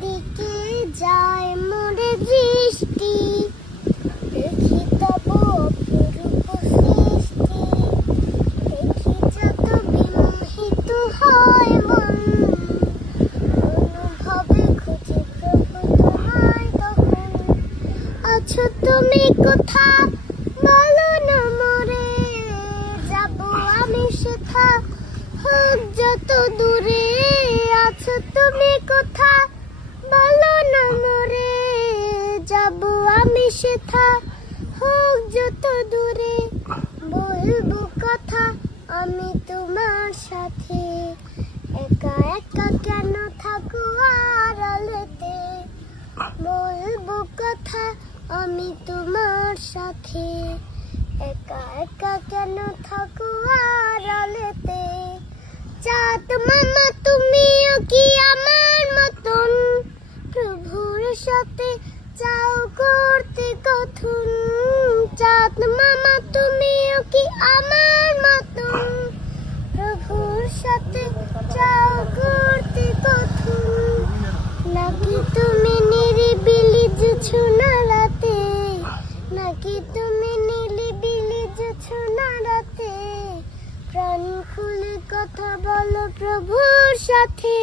দিকে যায় মোরে দৃষ্টি, দেখি তব অপরূপ সৃষ্টি, দেখি যত বিমোহিত হয় মন, অনুভবে খুঁজে প্রভু তোমায় তখন। আছো তুমি কোথা বলো না মোরে, যাব আমি সেথা হোক যত দূরে। আছো তুমি কোথা বলো না মোরে, যাব আমি সেথা হোক যত দূরে। বলবো কথা আমি তোমার সাথে, একা একা কেন থাকো আড়ালেতে। বলবো কথা আমি তোমার সাথে, একা একা কেন থাকো আড়ালেতে। চাঁদ মামা তুমিও কি আমার মতন, প্রভুর সাথে চাও করতে কথন। চাঁদ মামা তুমিও কি আমার মতন, প্রভুর সাথে চাও করতে কথন। নাকি তুমি নিরিবিলি জোছনা রাতে, নাকি তুমি নিরিবিলি জোছনা রাতে, প্রাণ খুলে কথা বলো প্রভুর সাথে।